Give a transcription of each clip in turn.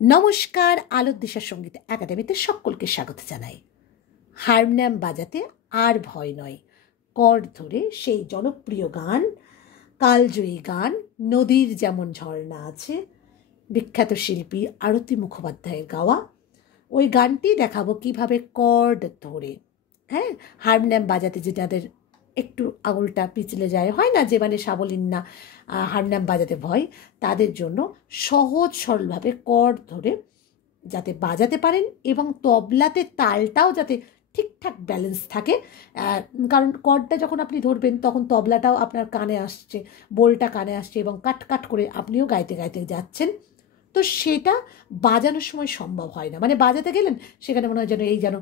নমস্কার, আলোর দিশা সঙ্গীত একাডেমিতে সকলকে স্বাগত জানাই। হারমোনিয়াম বাজাতে আর ভয় নয়, কর্ড ধরে সেই জনপ্রিয় গান, কালজয়ী গান নদীর যেমন ঝর্ণা আছে, বিখ্যাত শিল্পী আরতি মুখোপাধ্যায়ের গাওয়া ওই গানটি দেখাবো কিভাবে কর্ড ধরে। হ্যাঁ, হারমোনিয়াম বাজাতে যে যাদের একটু আঙুলটা পিছলে যায়, হয় না যে মানে সাবলীন না, হারমোনিয়াম বাজাতে ভয়, তাদের জন্য সহজ সরলভাবে কর্ড ধরে যাতে বাজাতে পারেন এবং তবলাতে তালটাও যাতে ঠিকঠাক ব্যালেন্স থাকে। কারণ কর্ডটা যখন আপনি ধরবেন তখন তবলাটাও আপনার কানে আসছে, বোলটা কানে আসছে এবং কাট কাট করে আপনিও গাইতে গাইতে যাচ্ছেন। তো সেটা বাজানোর সময় সম্ভব হয় না, মানে বাজাতে গেলেন সেখানে মনে হয় যেন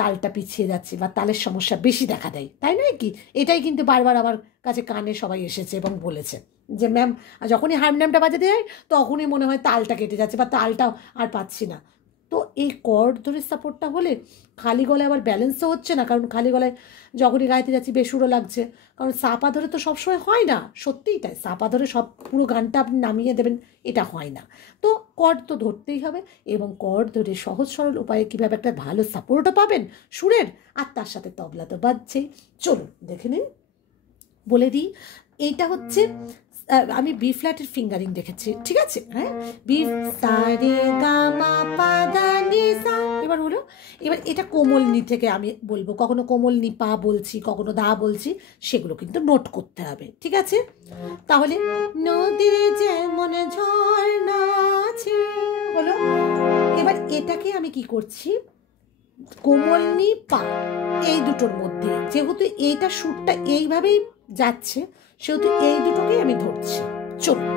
তালটা পিছিয়ে যাচ্ছে বা তালের সমস্যা বেশি দেখা দেয়, তাই নয় কি? এটাই কিন্তু বারবার আমার কাছে কানে সবাই এসেছে এবং বলেছে যে ম্যাম, যখনই হারমোনিয়ামটা বাজাতে যায় তখনই মনে হয় তালটা কেটে যাচ্ছে বা তালটাও আর পাচ্ছি না। তো এই কর্ড ধরে সাপোর্টটা হলে খালি গলায় আবার ব্যালেন্সও হচ্ছে না, কারণ খালি গলায় যখনই গাইতে যাচ্ছি বেসুরও লাগছে, কারণ সাপা ধরে তো সবসময় হয় না, সত্যিই তাই, সাপা ধরে সব পুরো গানটা আপনি নামিয়ে দেবেন এটা হয় না। তো কর্ড তো ধরতেই হবে এবং কর্ড ধরে সহজ সরল উপায়ে কীভাবে একটা ভালো সাপোর্টও পাবেন সুরের, আর তার সাথে তবলা তো বাজছেই। চলুন দেখে নিন, বলে দিই। এইটা হচ্ছে আমি বি ফ্ল্যাটের ফিঙ্গারিং দেখেছি, ঠিক আছে? হ্যাঁ, বি সা রে গা মা পা দা নি সা। এবার হলো, এবার এটা কোমল নি থেকে আমি বলবো, কখনো কোমল নি পা বলছি, কখনো দা বলছি, সেগুলো কিন্তু নোট করতে হবে, ঠিক আছে? তাহলে নদীর যেমন ঝর্ণা আছে বলো। এবার এটাকে আমি কি করছি, কোমল নি পা এই দুটোর মধ্যে, যেহেতু এইটা সুরটা এইভাবেই যাচ্ছে সেহেতু এই দুটোকেই আমি ধরছি। চলুন,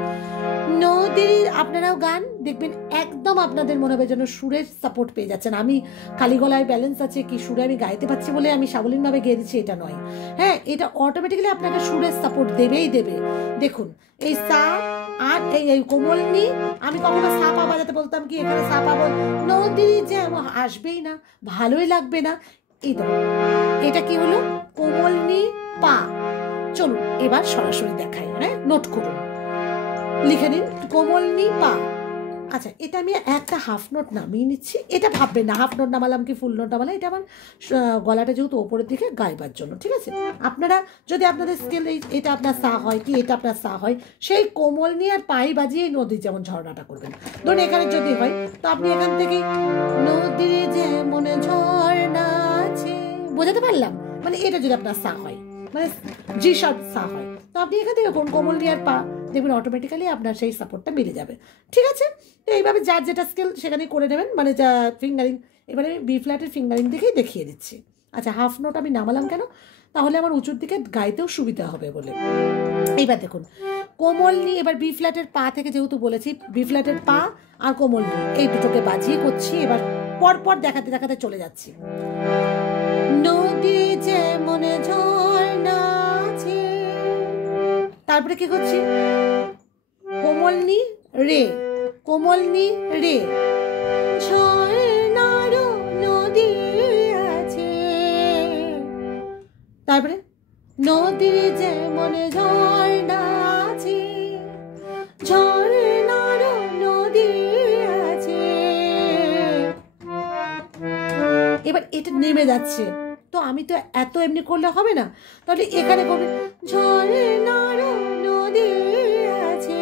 নদীর আপনারাও গান দেখবেন একদম আপনাদের মনে হবে যেন সুরের সাপোর্ট পেয়ে যাচ্ছেন। আমি খালি গলায় ব্যালেন্স আছে কি সুরে আমি গাইতে পারছি বলে আমি সাবলীনভাবে গেয়ে দিচ্ছি এটা নয়। হ্যাঁ, এটা অটোমেটিক্যালি আপনাকে সুরের সাপোর্ট দেবেই দেবে। দেখুন, এই সা আর এই কোমল নি, আমি কখনো সা পা বাজাতে বলতাম কি এখানে সা পা বল, নদী যেমন আসবেই না, ভালোই লাগবে না। এই তো এটা কি হলো, কোমল নি পা। চলুন এবার সরাসরি দেখাই, হ্যাঁ, নোট করুন, লিখে নিন কোমল নি পা। আচ্ছা, এটা আমি একটা হাফ নোট নামিয়ে নিচ্ছি, এটা ভাববেন না হাফ নোট নামালাম কি ফুল নোট নামালাম, এটা আমার গলাটা যেহেতু ওপরের দিকে গাইবার জন্য, ঠিক আছে? আপনারা যদি আপনাদের স্কেল এটা আপনার সা হয় কি এটা আপনার সা হয়, সেই কোমল নি আর পাই বাজিয়ে নদীর যেমন ঝর্ণাটা করবেন। ধরুন এখানে যদি হয় তো আপনি এখান থেকে নদীর যেমন ঝর্ণা আছে, বোঝাতে পারলাম? মানে এটা যদি আপনার সা হয়, মানে জি শার্প সা হয়, তো আপনি এখান থেকে কোমল নি আর পা দেখবেন অটোমেটিক্যালি আপনার সেই সাপোর্টটা মিলে যাবে, ঠিক আছে? তো এইভাবে যার যেটা স্কেল সেখানে করে নেবেন, মানে যা ফিঙ্গারিং। এবারে আমি বি ফ্ল্যাটের ফিঙ্গারিং দেখেই দেখিয়ে দিচ্ছি। আচ্ছা, হাফ নোট আমি নামালাম কেন, তাহলে আমার উঁচুর দিকে গাইতেও সুবিধা হবে বলে। এইবার দেখুন, কোমল নি, এবার বি ফ্ল্যাটের পা থেকে যেহেতু বলেছি, বি ফ্ল্যাটের পা আর কোমল নি এই দুটোকে বাজিয়ে করছি। এবার পরপর দেখাতে দেখাতে চলে যাচ্ছি। নদী যেমন ঝর্ণা আছে, তারপরে কি করছি, কোমল নি রে, কোমল নি রে, ঝর্ণার নদী আছে, তারপরে নদীর যেমন ঝর্ণা আছে, ঝর্ণার নদী আছে। এবার এটা নেমে যাচ্ছে, তো আমি তো এত এমনি করলে হবে না, তাহলে এখানে করবে ঝর্ণার নদী আছে।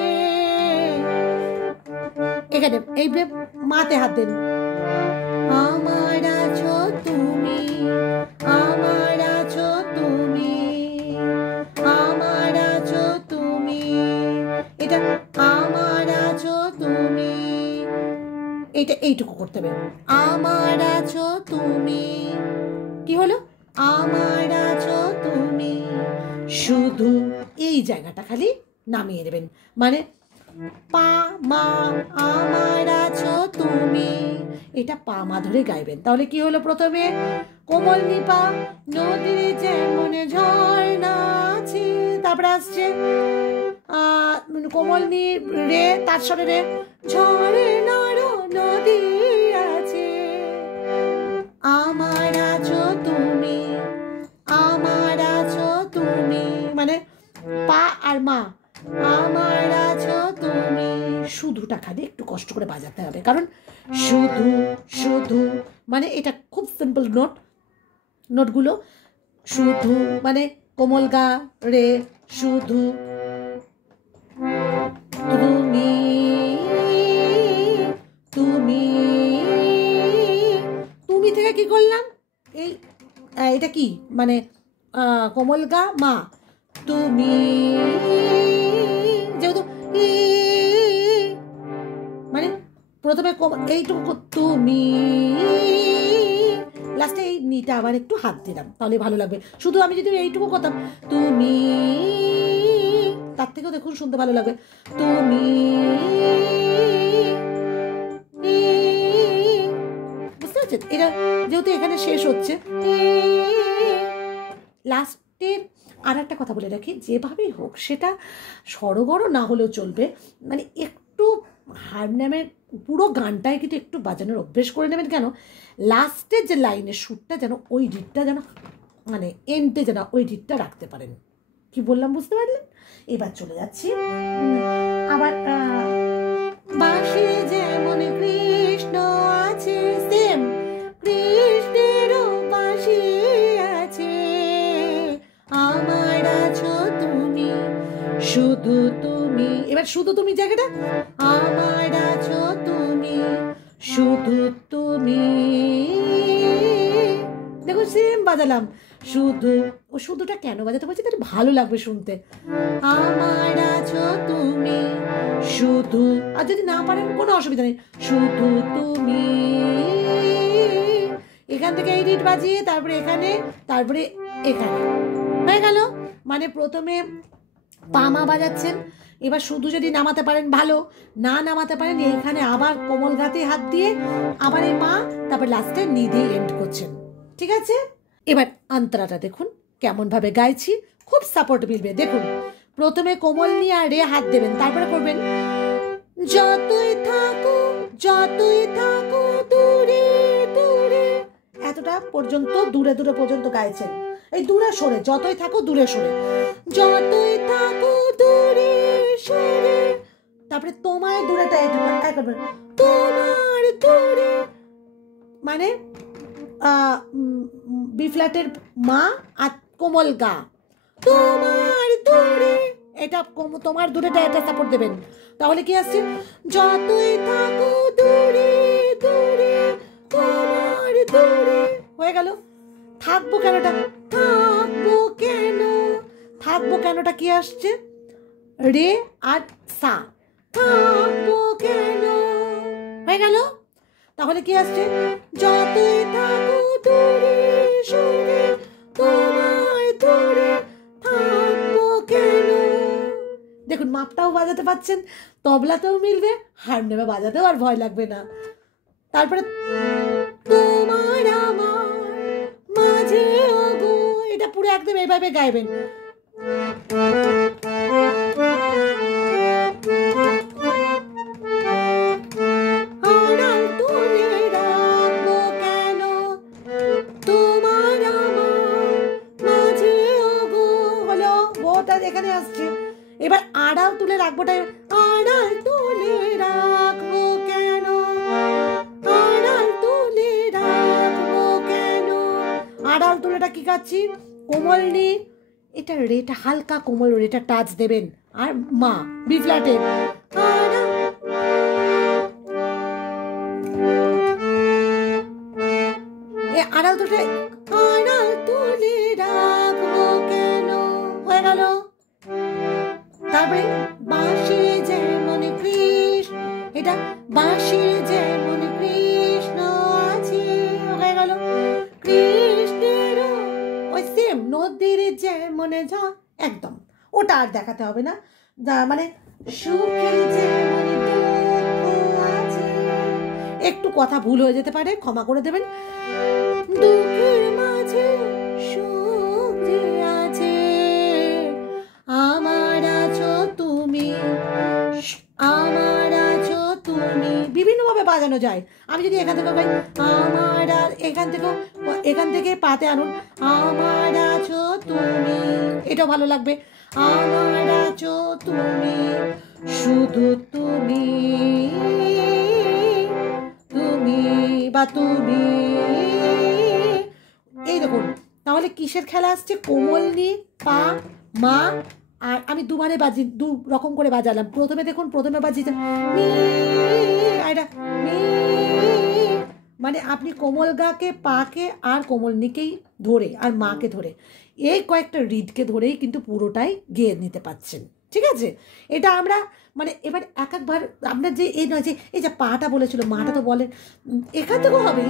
এখানে এই মাতে হাত দেন, আমার আছো তুমি, আমার আছো তুমি, আমার আছো তুমি, এটা আমার আছো তুমি, এটা এইটুকু করতে হবে, আমার আছো তুমি। কি হলো, আমার আছো তুমি, শুধু এই জায়গাটা খালি নামিয়ে দেবেন, মানে পা মা, আমার আছো তুমি, এটা পা মা ধরে গাইবেন। তাহলে কি হলো, প্রথমে কোমল নি পা, নদীর যেমন ঝর্ণা আছে, তারপরে আসছে কোমল নি রে, তার সঙ্গে রে, ঝর্ণার নদী আছে, আমার আছো তুমি, আমার আছো তুমি, মানে পা আর মা, আমার আছো তুমি, শুধুটা খালি একটু কষ্ট করে বাজাতে হবে। লাগে, কারণ শুধু শুধু মানে এটা খুব সিম্পল নোটগুলো। শুধু মানে কোমল গা রে, শুধু তুমি তুমি তুমি থেকে কি করলাম, এটা কি মানে কোমল গা মা, তুমি যেহেতু মানে প্রথমে এইটুকু তুমি, লাস্টে এই নিটা আবার একটু হাত দিলাম, তাহলে ভালো লাগবে। শুধু আমি যদি এইটুকু করতাম তুমি, তার থেকেও দেখুন শুনতে ভালো লাগবে। তুমি বুঝতে পারছেন, এটা যেহেতু এখানে শেষ হচ্ছে। লাস্টে আর একটা কথা বলে রাখি, যেভাবেই হোক সেটা সড়গড় না হলেও চলবে, মানে একটু হারমোনিয়ামের পুরো গানটায় কিন্তু একটু বাজানোর অভ্যেস করে নেবেন। কেন, লাস্টের যে লাইনের সুরটা যেন ওই রিডটা যেন মানে এন্ডে যেন ওই রিডটা রাখতে পারেন। কি বললাম বুঝতে পারলেন? এবার চলে যাচ্ছি আবার বাঁশি যেমন কৃষ্ণ আছে, সেম কৃষ্ণেরও বাঁশি আছে, আমার আছো তুমি, শুধু তুমি। এবার শুধু তুমি জায়গাটা, আমার আছো তুমি, শুধু তুমি, দেখো সেম বাজালাম। শুধু, ও শুধুটা কেন বাজাতে বলছি, তাহলে ভালো লাগবে শুনতে। আমার আছো তুমি, শুধু, আর যদি না পারেন কোনো অসুবিধা নেই, শুধু তুমি। এখান থেকে এই রিড বাজিয়ে তারপরে এখানে, তারপরে এখানে হয়ে গেল। মানে প্রথমে পামা বাজাচ্ছেন, এবার শুধু যদি নামাতে পারেন ভালো, না নামাতে পারেন এইখানে আবার কোমল গাতে হাত দিয়ে আবার এই মা, তারপর লাস্টে নি দিয়ে এন্ড করছেন। ঠিক আছে? এবার অন্তরাটা দেখুন কেমন ভাবে গাইছি, খুব সাপোর্ট মিলবে। দেখুন প্রথমে কোমল নিয়ে আর রে হাত দেবেন, তারপরে করবেন যতই থাকো দূরে দূরে, এতটা পর্যন্ত দূরে দূরে পর্যন্ত গাইছেন। এই দূরে সরে, যতই থাকো দূরে সরে, যতই থাকো দূরে সরে, তারপরে তোমায় দূরেটা করবেন, তোমার দূরে, মানে বি ফ্ল্যাটের মা আর কোমল গা, তোমার দূরে, এটা তোমার দূরেটা এটা সাপোর্ট দেবেন। তাহলে কি আসছে, যতই থাকো দূরে দূরে, তোমার দূরে, হয়ে গেল। থাকবো কেনটা, থাকবো কেনটা কি আসছে, রে আর সা, থাকবো কেন, হয়ে গেল। তাহলে কি আসছে, যতই থাকো দূরে সরে, তোমায় দূরে, থাকবো কেন। দেখুন মাপটাও বাজাতে পারছেন, তবলাতেও মিলবে, হারমোনিয়ামে বাজাতেও আর ভয় লাগবে না। তারপরে তোমার আমার মাঝে ওগো, এটা পুরো একদম এইভাবে গাইবেন। এখানে আসছে, এবার আড়াল তুলে রাখবোটা, আড়াল তুলে রাখবো কেন, আড়াল তুলে রাখবো কেন, আড়াল তুলেটা কি গাচ্ছি, কোমল নি, এটা রেটা হালকা কোমল রেটা টাচ দেবেন, আর মা বি ফ্ল্যাটে, আড়াল তুলে, আড়াল তুলে রাখবো কেন, হয়ে গেল। তারপরে বাঁশি যেমন কৃষ্ণ, এটা বাঁশি যেমন কৃষ্ণ আছে, হয়ে গেল। কৃষ্ণের ওই সেম নদীর যেমন ঝা, একদম ওটা আর দেখাতে হবে না, মানে সুখের যেমন দুঃখ আছে, একটু কথা ভুল হয়ে যেতে পারে, ক্ষমা করে দেবেন। দুঃখের মাঝে সুখ যে আছে, আমার আছো তুমি, আমার আছো তুমি, বিভিন্নভাবে বাজানো যায়। আমি যদি এখান থেকে গাই আমার, আর এখান থেকে পাতে আনুন, আমার আছো তুমি, এটাও ভালো লাগবে। আমার আছো তুমি, শুধু তুমি, গা তুমি। এই দেখুন, তাহলে কিসের খেলা আসছে? কোমল নিয়ে পা মা, আর আমি দুবারে বাজি, দু রকম করে বাজালাম। প্রথমে দেখুন, প্রথমে বাজি মি, এটা মি, মানে আপনি কোমল গাকে, পাকে আর কোমল নিকেই ধরে আর মাকে ধরে এই কয়েকটা রিডকে ধরেই কিন্তু পুরোটাই গেয়ে নিতে পারছেন। ঠিক আছে, এটা আমরা মানে এবার এক একবার আমরা যে এই নয় যে এই যে পাটা বলেছিল, মাটা তো বলেন এখান থেকেও হবে,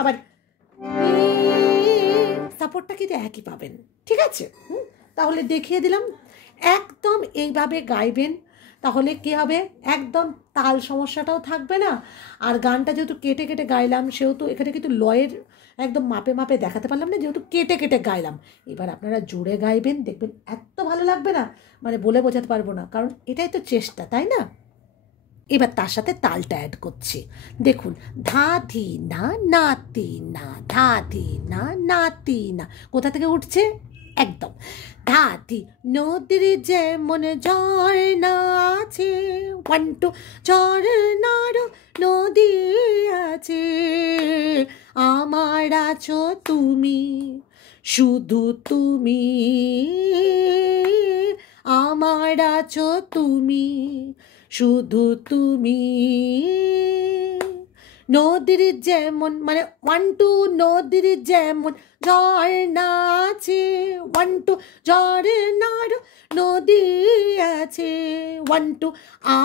আবার সাপোর্টটা কিন্তু একই পাবেন। ঠিক আছে, তাহলে দেখিয়ে দিলাম, একদম এইভাবে গাইবেন, তাহলে কি হবে, একদম তাল সমস্যাটাও থাকবে না। আর গানটা যেহেতু কেটে কেটে গাইলাম, সেহেতু এখানে কিন্তু লয়ের একদম মাপে মাপে দেখাতে পারলাম না, যেহেতু কেটে কেটে গাইলাম। এবার আপনারা জোরে গাইবেন, দেখবেন এত ভালো লাগবে না, মানে বলে বোঝাতে পারবো না, কারণ এটাই তো চেষ্টা, তাই না? এবার তার সাথে তালটা অ্যাড করছি। দেখুন, ধা ধি না নাতি না, ধা ধি না নাতি না, কোথা থেকে উঠছে? একদম ধা ধি। নদীর যেমন ঝর্ণা আছে, 1 2, ঝর্ণার নদী আছে, আমার আছো তুমি, শুধু তুমি, আমার আছো তুমি, শুধু তুমি। নদীর যেমন, মানে 1 2, নদীর যেমন ঝর্ণা আছে, 1 2, ঝর্ণার নদী আছে, 1 2,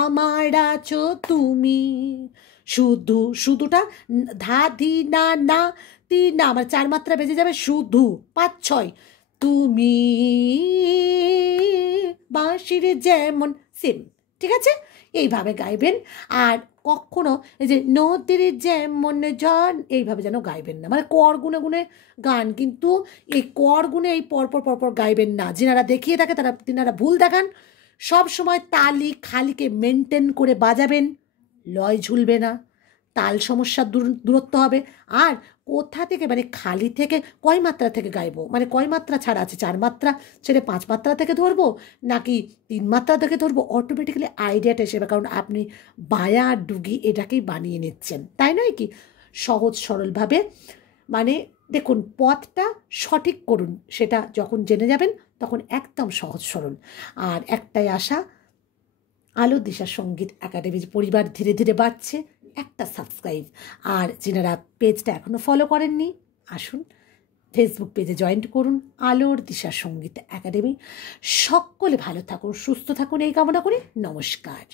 আমার আছো তুমি, শুধু, শুধুটা ধা ধি না না তি না, আমার 4 মাত্রা বেজে যাবে, শুধু 5 6, তুমি, বাঁশির যেমন সেম। ঠিক আছে, এইভাবে গাইবেন। আর কখনো এই যে নদীর যেমন জন, এইভাবে যেন গাইবেন না, মানে কর গুনে গুনে গান, কিন্তু এই কর গুনে এই পরপর পরপর গাইবেন না। যিনারা দেখিয়ে থাকে তারা, তিনারা ভুল দেখান। সব সময় তালি খালিকে মেনটেন করে বাজাবেন, লয় ঝুলবে না, তাল সমস্যার দূরত্ব হবে। আর কোথা থেকে, মানে খালি থেকে কয় মাত্রা থেকে গাইবো, মানে কয় মাত্রা ছাড়া আছে, 4 মাত্রা ছেড়ে 5 মাত্রা থেকে ধরবো নাকি 3 মাত্রা থেকে ধরবো, অটোমেটিক্যালি আইডিয়াটা এসে যাবে, কারণ আপনি বায়া আর ডুগি এটাকেই বানিয়ে নিচ্ছেন, তাই নয় কি? সহজ সরলভাবে, মানে দেখুন পথটা সঠিক করুন, সেটা যখন জেনে যাবেন তখন একদম সহজ সরল। আর একটাই আশা, আলো দিশা সঙ্গীত একাডেমি পরিবার ধীরে ধীরে বাড়ছে, একটা সাবস্ক্রাইব। আর যিনারা পেজটা এখনও ফলো করেননি, আসুন ফেসবুক পেজে জয়েন্ট করুন, আলোর দিশা সঙ্গীত একাডেমি। সকলে ভালো থাকুন, সুস্থ থাকুন, এই কামনা করি। নমস্কার।